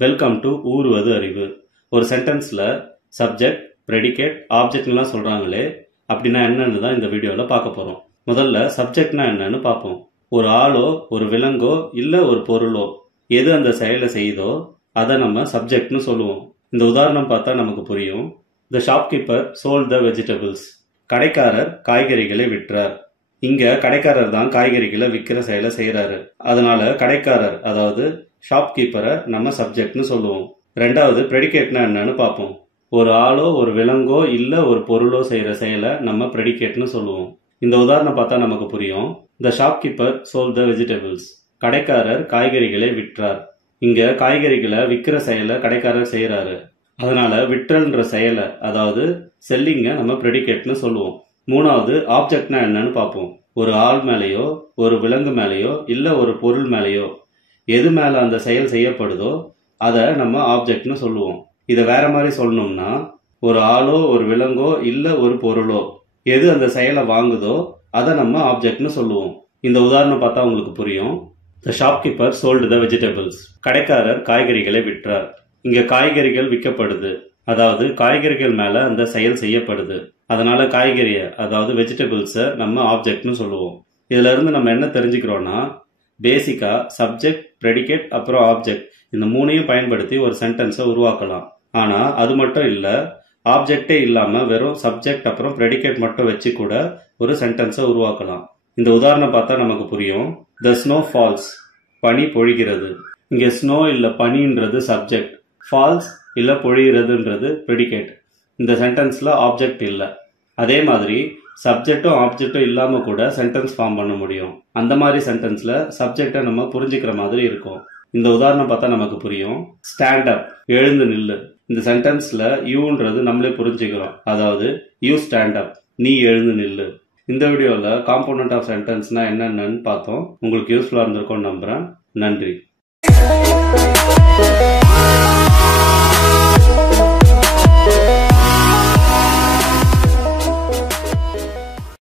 Welcome to ஊறுவது அறிவு. ஒரு சென்டென்ஸ்ல subject, predicate, ஆப்ஜெக்ட்லாம் சொல்றாங்களே, அப்படின்னா என்னன்னு தான் இந்த வீடியோல பார்க்க போறோம். முதல்ல சப்ஜெக்ட்னா என்னன்னு பார்ப்போம். ஒரு ஆளோ ஒரு விலங்கோ இல்ல ஒரு பொருளோ எது அந்த செயலை செய்யுதோ அதை நம்ம சப்ஜெக்ட்னு சொல்லுவோம். இந்த உதாரணம் பார்த்தா நமக்கு புரியும். த ஷாப்கீப்பர் சோல்ட் த வெஜிடபிள்ஸ். கடைக்காரர் காய்கறிகளை விற்றார். இங்க கடைக்காரர் தான் காய்கறிகளை விற்கிற செயலை செய்யறாரு. அதனால கடைக்காரர் அதாவது ஷாப்கீப்பரை நம்ம சப்ஜெக்ட்னு சொல்லுவோம். ரெண்டாவது ப்ரெடிகேட்னா என்னன்னு பார்ப்போம். ஒரு ஆளோ ஒரு விலங்கோ இல்ல ஒரு பொருளோ செய்யற செயலை நம்ம ப்ரெடிகேட்னு சொல்லுவோம். இந்த உதாரணம் பார்த்தா நமக்கு புரியும். த ஷாப்கீப்பர் சோல்ட் த வெஜிடபிள்ஸ். கடைக்காரர் காய்கறிகளை விற்றார். இங்க காய்கறிகளை விற்கிற செயலை கடைக்காரர் செய்யறாரு. அதனால விற்றல்ன்ற செயலை அதாவது செல்லிங்க நம்ம ப்ரெடிகேட்னு சொல்லுவோம். மூணாவது ஆப்ஜெக்ட்னா என்னன்னு பார்ப்போம். ஒரு ஆள் மேலேயோ ஒரு விலங்கு மேலேயோ இல்ல ஒரு பொருள் மேலேயோ எது மேல அந்த செயல் செய்யப்படுதோ அதை நம்ம ஆப்ஜெக்ட்னு சொல்லுவோம். இதை வேற மாதிரி சொல்லணும்னா, ஒரு ஆளோ ஒரு விலங்கோ இல்ல ஒரு பொருளோ எது அந்த செயலை வாங்குதோ அதை நம்ம ஆப்ஜெக்ட்னு சொல்லுவோம். இந்த உதாரணம் பார்த்தா உங்களுக்கு புரியும். த ஷாப்கீப்பர் சோல்டு த வெஜிடபிள்ஸ். கடைக்காரர் காய்கறிகளை விற்றார். இங்க காய்கறிகள் விற்கப்படுது, அதாவது காய்கறிகள் மேல அந்த செயல் செய்யப்படுது. அதனால காய்கறியை அதாவது வெஜிடபிள்ஸை நம்ம ஆப்ஜெக்ட்னு சொல்லுவோம். இதுல இருந்து நம்ம என்ன தெரிஞ்சுக்கிறோம்னா, பேசிக்கா சப்ஜெக்ட், ப்ரெடிகேட் அப்புறம் ஆப்ஜெக்ட் இந்த மூணையும் பயன்படுத்தி ஒரு சென்டென்ஸை உருவாக்கலாம். ஆனா அது மட்டும் இல்ல, ஆப்ஜெக்டே இல்லாம வெறும் சப்ஜெக்ட் அப்புறம் ப்ரெடிகேட் மட்டும் வச்சு கூட ஒரு சென்டென்ஸை உருவாக்கலாம். இந்த உதாரணம் பார்த்தா நமக்கு புரியும். The snow falls. பனி பொழிகிறது. இங்க ஸ்னோ இல்ல பனின்றது சப்ஜெக்ட், ஃபால்ஸ் இல்ல பொழிகிறதுன்றது ப்ரெடிகேட். இந்த சென்டென்ஸ்ல ஆப்ஜெக்ட் இல்ல. அதே மாதிரி சப்ஜெக்டும் ஆப்ஜெக்டும் இல்லாம கூட சென்டென்ஸ் ஃபார்ம் பண்ண முடியும். அந்த மாதிரி சென்டென்ஸ்ல சப்ஜெக்டை நம்ம புரிஞ்சுக்கிற மாதிரி இருக்கும். இந்த உதாரணம் பார்த்தா நமக்கு புரியும். Stand up. எழுந்து நில்லு. இந்த சென்டென்ஸ்ல யூன்றது நம்மளே புரிஞ்சுக்கிறோம். அதாவது யூ ஸ்டாண்ட் அப், நீ எழுந்து நில்லு. இந்த வீடியோல காம்போனன்ட் ஆஃப் சென்டென்ஸ்னா என்னென்னு பார்த்தோம். உங்களுக்கு யூஸ்ஃபுல்லா இருந்திருக்கும்னு நம்புறேன். நன்றி.